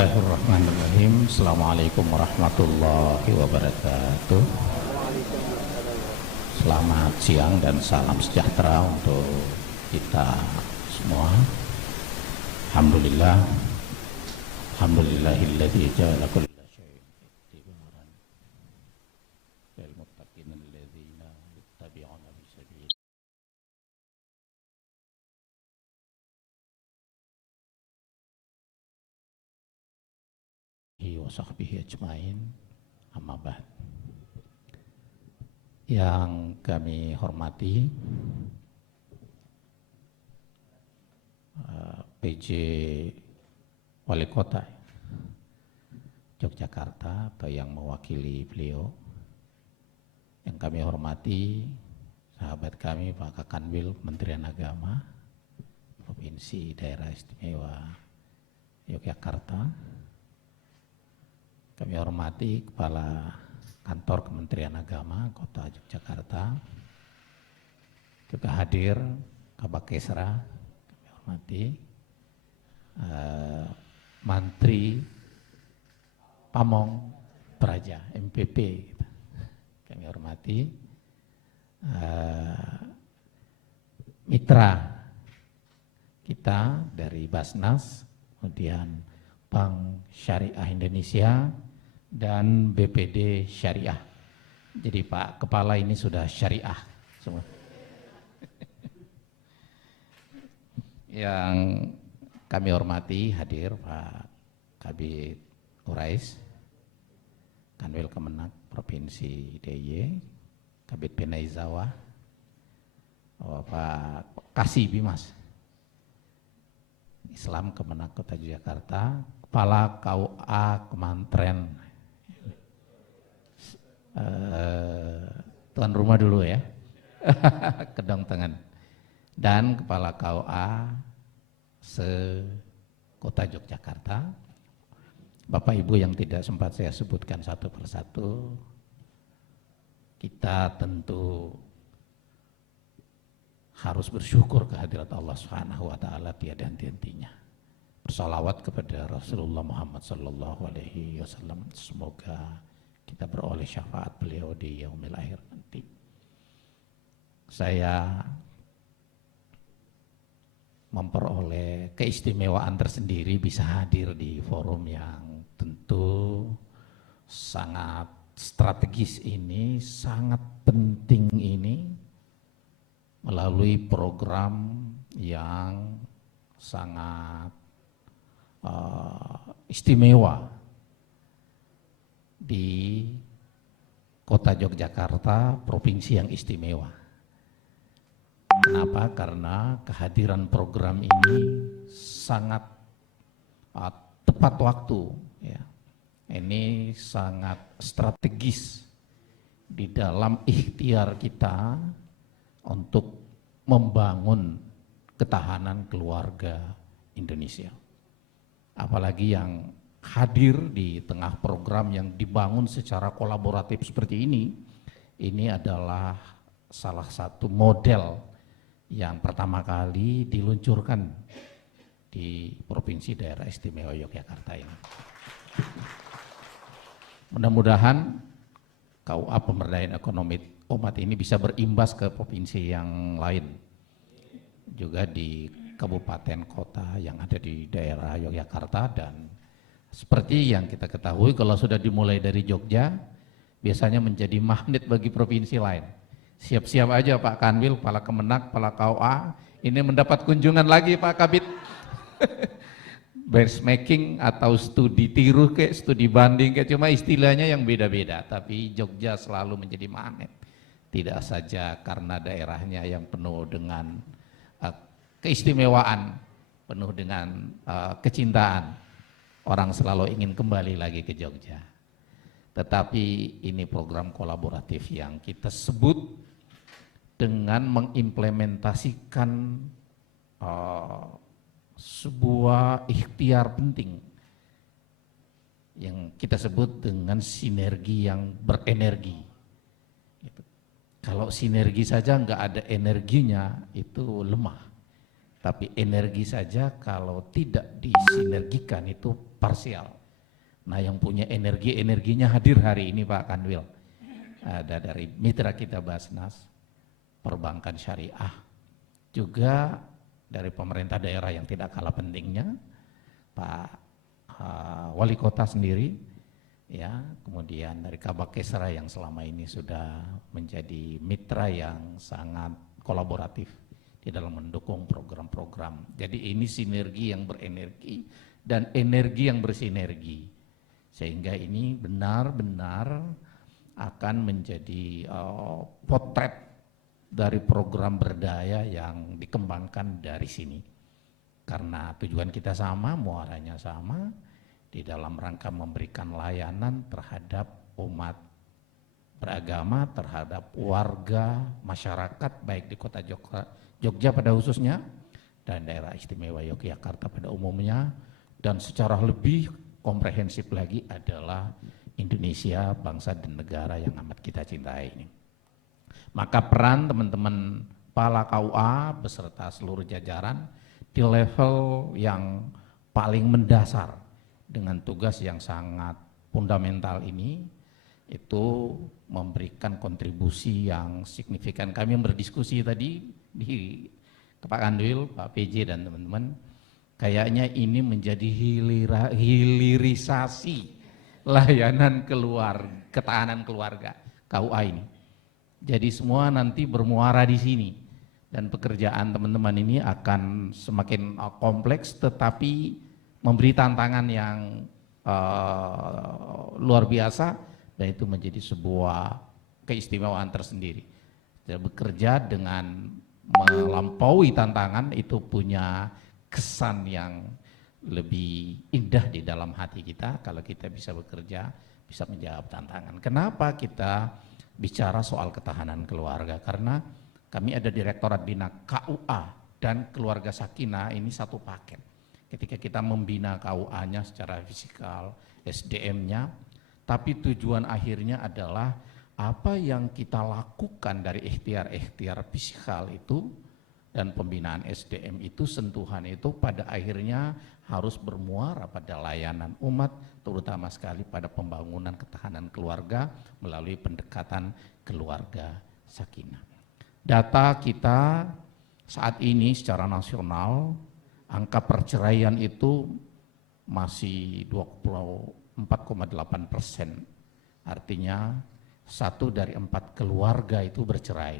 Bismillahirrahmanirrahim. Assalamualaikum warahmatullahi wabarakatuh. Selamat siang dan salam sejahtera untuk kita semua. Alhamdulillah. Alhamdulillahilladzi ja'ala kulla syai'in ikhtibaran lil muttaqin alladzina yattabi'una fi sabilihi wa sahbihi ajmain. Amma ba'd. Yang kami hormati PJ Wali Kota Yogyakarta atau yang mewakili beliau, yang kami hormati sahabat kami Pak Kakanwil Kementerian Agama Provinsi Daerah Istimewa Yogyakarta, kami hormati Kepala Kantor Kementerian Agama Kota Yogyakarta, juga hadir Kabak Kesra, kami hormati Mantri Pamong Praja MPP, kami hormati mitra kita dari Basnas, kemudian Bank Syariah Indonesia dan BPD Syariah. Jadi Pak Kepala ini sudah syariah semua. Yang kami hormati hadir Pak Kabid Urais, Kanwil Kemenak Provinsi DIY, Kabid Penaizawa, Pak Kasih Bimas, Islam Kemenak Kota Yogyakarta, Kepala KUA Kementerian, tuan rumah dulu ya, kedong tangan, dan Kepala KUA se-Kota Yogyakarta, Bapak Ibu yang tidak sempat saya sebutkan satu persatu, kita tentu harus bersyukur kehadirat Allah Subhanahu wa taala tiada henti-hentinya. Bersalawat kepada Rasulullah Muhammad sallallahu alaihi wasallam, semoga kita beroleh syafaat beliau di yaumil akhir nanti. Saya memperoleh keistimewaan tersendiri bisa hadir di forum yang tentu sangat strategis ini, sangat penting ini, melalui program yang sangat istimewa di Kota Yogyakarta, provinsi yang istimewa. Kenapa? Karena kehadiran program ini sangat tepat waktu, ya. Ini sangat strategis di dalam ikhtiar kita untuk membangun ketahanan keluarga Indonesia. Apalagi yang hadir di tengah program yang dibangun secara kolaboratif seperti ini adalah salah satu model yang pertama kali diluncurkan di Provinsi Daerah Istimewa Yogyakarta ini. Mudah-mudahan KUA Pemberdayaan Ekonomi umat ini bisa berimbas ke provinsi yang lain, juga di kabupaten kota yang ada di daerah Yogyakarta. Dan seperti yang kita ketahui, kalau sudah dimulai dari Jogja biasanya menjadi magnet bagi provinsi lain. Siap-siap aja Pak Kanwil, Kepala Kemenak, Kepala KUA, ini mendapat kunjungan lagi Pak Kabid. Benchmarking atau studi tiru kayak studi banding kayak, cuma istilahnya yang beda-beda, tapi Jogja selalu menjadi magnet. Tidak saja karena daerahnya yang penuh dengan keistimewaan, penuh dengan kecintaan, orang selalu ingin kembali lagi ke Jogja. Tetapi ini program kolaboratif yang kita sebut dengan mengimplementasikan sebuah ikhtiar penting yang kita sebut dengan sinergi yang berenergi. Kalau sinergi saja nggak ada energinya itu lemah, tapi energi saja kalau tidak disinergikan itu parsial. Nah, yang punya energinya hadir hari ini Pak Kanwil. Ada dari mitra kita Basnas, perbankan syariah, juga dari pemerintah daerah yang tidak kalah pentingnya, Pak Wali Kota sendiri, ya, kemudian dari Kabak Kesra yang selama ini sudah menjadi mitra yang sangat kolaboratif di dalam mendukung program-program. Jadi ini sinergi yang berenergi dan energi yang bersinergi, sehingga ini benar-benar akan menjadi potret dari program berdaya yang dikembangkan dari sini. Karena tujuan kita sama, muaranya sama, di dalam rangka memberikan layanan terhadap umat beragama, terhadap warga, masyarakat, baik di kota Jogja pada khususnya, dan daerah istimewa Yogyakarta pada umumnya, dan secara lebih komprehensif lagi adalah Indonesia, bangsa dan negara yang amat kita cintai ini. Maka peran teman-teman Pala KUA beserta seluruh jajaran di level yang paling mendasar dengan tugas yang sangat fundamental ini itu memberikan kontribusi yang signifikan. Kami berdiskusi tadi di Pak Kanwil, Pak PJ dan teman-teman, kayaknya ini menjadi hilirisasi layanan ketahanan keluarga KUA ini. Jadi semua nanti bermuara di sini dan pekerjaan teman-teman ini akan semakin kompleks tetapi memberi tantangan yang luar biasa, dan itu menjadi sebuah keistimewaan tersendiri. Jadi bekerja dengan melampaui tantangan itu punya kesan yang lebih indah di dalam hati kita kalau kita bisa bekerja, bisa menjawab tantangan. Kenapa kita bicara soal ketahanan keluarga? Karena kami ada Direktorat Bina KUA dan Keluarga Sakinah, ini satu paket. Ketika kita membina KUA-nya secara fisikal, SDM-nya, tapi tujuan akhirnya adalah apa yang kita lakukan dari ikhtiar-ikhtiar fisikal itu dan pembinaan SDM itu, sentuhan itu pada akhirnya harus bermuara pada layanan umat, terutama sekali pada pembangunan ketahanan keluarga melalui pendekatan keluarga sakinah. Data kita saat ini secara nasional, angka perceraian itu masih 24,8%. Artinya 1 dari 4 keluarga itu bercerai.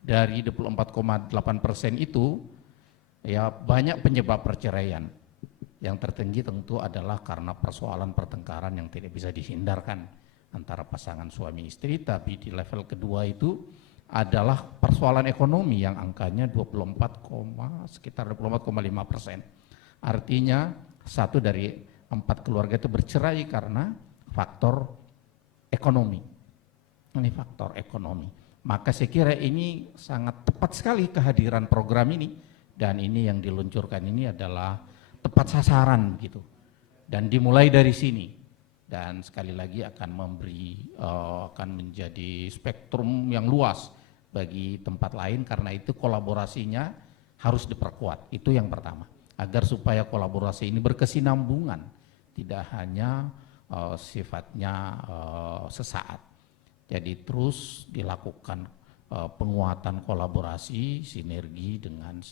Dari 24,8% itu, ya banyak penyebab perceraian. Yang tertinggi tentu adalah karena persoalan pertengkaran yang tidak bisa dihindarkan antara pasangan suami istri, tapi di level kedua itu adalah persoalan ekonomi yang angkanya sekitar 24,5%. Artinya 1 dari 4 keluarga itu bercerai karena faktor ekonomi. Ini faktor ekonomi. Maka saya kira ini sangat tepat sekali kehadiran program ini, dan ini yang diluncurkan ini adalah tepat sasaran gitu, dan dimulai dari sini, dan sekali lagi akan akan menjadi spektrum yang luas bagi tempat lain, karena itu kolaborasinya harus diperkuat. Itu yang pertama, agar supaya kolaborasi ini berkesinambungan, tidak hanya sifatnya sesaat. Jadi terus dilakukan penguatan kolaborasi, sinergi dengan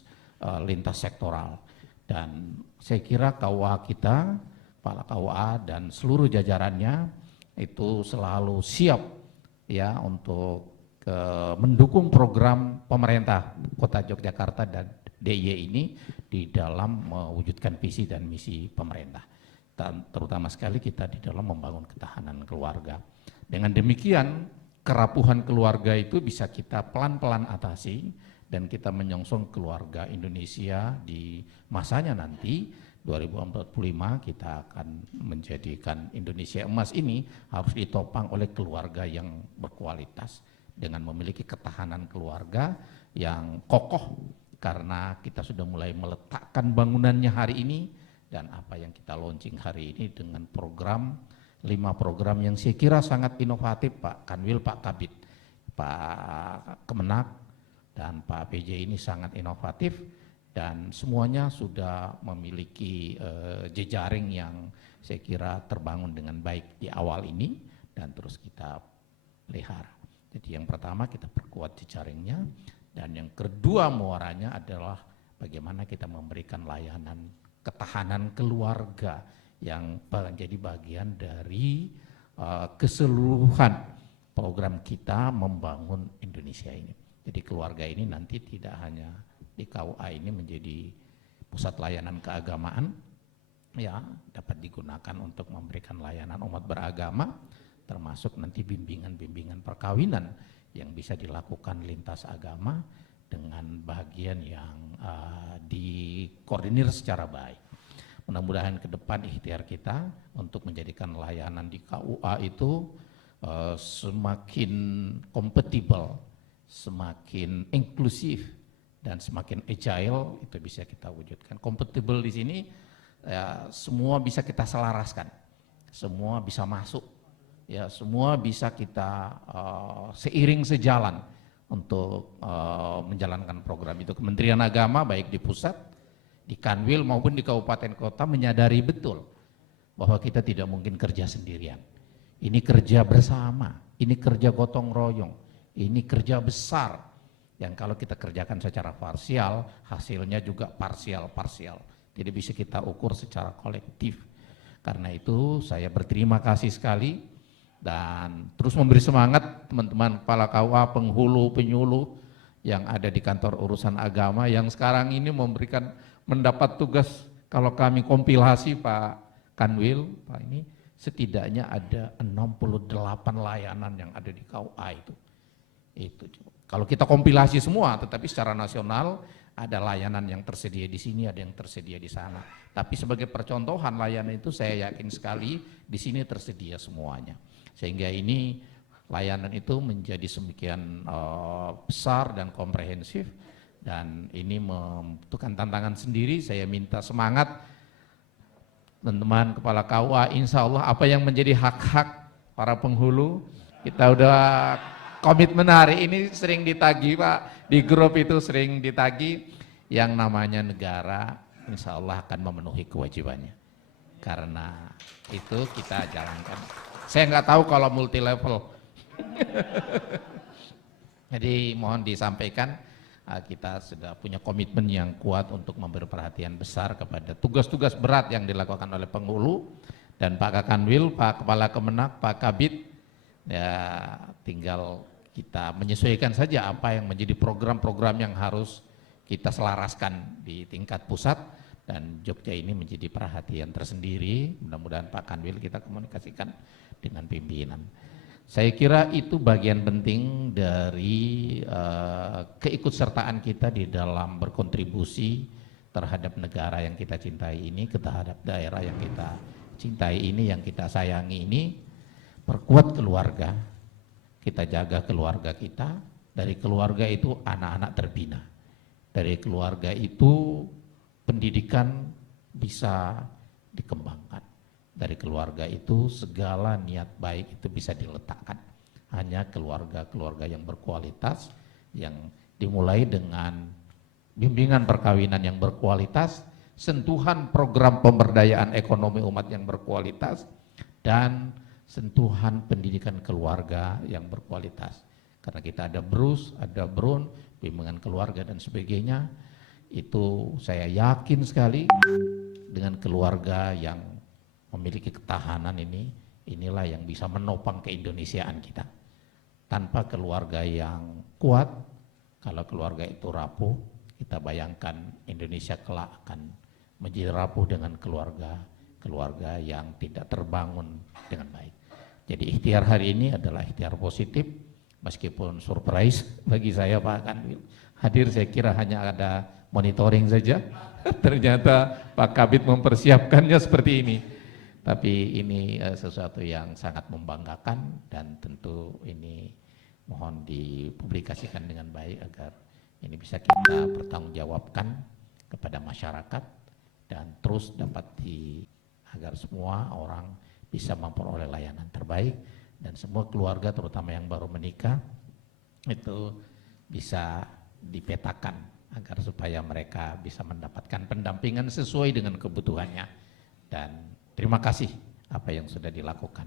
lintas sektoral. Dan saya kira KUA kita, Kepala KUA dan seluruh jajarannya itu selalu siap ya untuk mendukung program pemerintah Kota Yogyakarta dan DIY ini di dalam mewujudkan visi dan misi pemerintah. Dan terutama sekali kita di dalam membangun ketahanan keluarga. Dengan demikian kerapuhan keluarga itu bisa kita pelan-pelan atasi, dan kita menyongsong keluarga Indonesia di masanya nanti 2045 kita akan menjadikan Indonesia emas ini harus ditopang oleh keluarga yang berkualitas dengan memiliki ketahanan keluarga yang kokoh, karena kita sudah mulai meletakkan bangunannya hari ini, dan apa yang kita launching hari ini dengan program 5 program yang saya kira sangat inovatif, Pak Kanwil, Pak Kabid, Pak Kemenak, dan Pak PJ ini sangat inovatif, dan semuanya sudah memiliki jejaring yang saya kira terbangun dengan baik di awal ini dan terus kita pelihara. Jadi yang pertama kita perkuat jejaringnya, dan yang kedua muaranya adalah bagaimana kita memberikan layanan ketahanan keluarga yang menjadi bagian dari keseluruhan program kita membangun Indonesia ini. Jadi keluarga ini nanti tidak hanya di KUA ini menjadi pusat layanan keagamaan, ya dapat digunakan untuk memberikan layanan umat beragama, termasuk nanti bimbingan-bimbingan perkawinan yang bisa dilakukan lintas agama dengan bagian yang dikoordinir secara baik. Mudah-mudahan ke depan ikhtiar kita untuk menjadikan layanan di KUA itu semakin kompatibel, semakin inklusif, dan semakin agile, itu bisa kita wujudkan. Kompatibel di sini ya, semua bisa kita selaraskan, semua bisa masuk, ya semua bisa kita seiring sejalan untuk menjalankan program itu. Kementerian Agama baik di pusat, di Kanwil maupun di kabupaten kota menyadari betul bahwa kita tidak mungkin kerja sendirian. Ini kerja bersama, ini kerja gotong royong, ini kerja besar yang kalau kita kerjakan secara parsial, hasilnya juga parsial-parsial. Tidak bisa kita ukur secara kolektif. Karena itu saya berterima kasih sekali dan terus memberi semangat teman-teman kepala KUA, penghulu, penyuluh yang ada di kantor urusan agama yang sekarang ini mendapat tugas, kalau kami kompilasi Pak Kanwil, Pak ini setidaknya ada 68 layanan yang ada di KUA itu. Kalau kita kompilasi semua, tetapi secara nasional ada layanan yang tersedia di sini, ada yang tersedia di sana. Tapi sebagai percontohan layanan itu saya yakin sekali di sini tersedia semuanya. Sehingga ini layanan itu menjadi semikian besar dan komprehensif, dan ini membutuhkan tantangan sendiri. Saya minta semangat teman-teman kepala KUA, insya Allah apa yang menjadi hak-hak para penghulu, kita udah komitmen hari ini sering ditagih Pak, di grup itu sering ditagih, yang namanya negara insya Allah akan memenuhi kewajibannya. Karena itu kita jalankan. Saya nggak tahu kalau multi level. Jadi mohon disampaikan, kita sudah punya komitmen yang kuat untuk memberi perhatian besar kepada tugas-tugas berat yang dilakukan oleh penghulu, dan Pak Kakanwil, Pak Kepala Kemenak, Pak Kabid, ya tinggal kita menyesuaikan saja apa yang menjadi program-program yang harus kita selaraskan di tingkat pusat, dan Jogja ini menjadi perhatian tersendiri. Mudah-mudahan Pak Kanwil kita komunikasikan dengan pimpinan. Saya kira itu bagian penting dari keikutsertaan kita di dalam berkontribusi terhadap negara yang kita cintai ini, terhadap daerah yang kita cintai ini, yang kita sayangi ini. Perkuat keluarga, kita jaga keluarga kita, dari keluarga itu anak-anak terbina, dari keluarga itu pendidikan bisa dikembangkan, dari keluarga itu segala niat baik itu bisa diletakkan. Hanya keluarga-keluarga yang berkualitas, yang dimulai dengan bimbingan perkawinan yang berkualitas, sentuhan program pemberdayaan ekonomi umat yang berkualitas, dan sentuhan pendidikan keluarga yang berkualitas. Karena kita ada BRUS, ada BRUN, bimbingan keluarga dan sebagainya, itu saya yakin sekali dengan keluarga yang memiliki ketahanan ini, inilah yang bisa menopang keindonesiaan kita. Tanpa keluarga yang kuat, kalau keluarga itu rapuh, kita bayangkan Indonesia kelak akan menjadi rapuh dengan keluarga yang tidak terbangun dengan baik. Jadi ikhtiar hari ini adalah ikhtiar positif, meskipun surprise bagi saya Pak Kanwil. Hadir saya kira hanya ada monitoring saja, ternyata Pak Kabid mempersiapkannya seperti ini. Tapi ini sesuatu yang sangat membanggakan, dan tentu ini mohon dipublikasikan dengan baik agar ini bisa kita pertanggungjawabkan kepada masyarakat, dan terus dapat agar semua orang bisa memperoleh layanan terbaik, dan semua keluarga terutama yang baru menikah itu bisa dipetakan agar supaya mereka bisa mendapatkan pendampingan sesuai dengan kebutuhannya, dan Terima kasih apa yang sudah dilakukan.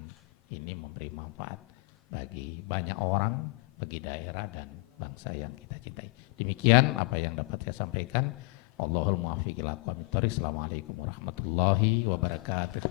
Ini memberi manfaat bagi banyak orang, bagi daerah dan bangsa yang kita cintai. Demikian apa yang dapat saya sampaikan. Allahul muwaffiq ila aqwamit thoriq. Assalamualaikum warahmatullahi wabarakatuh.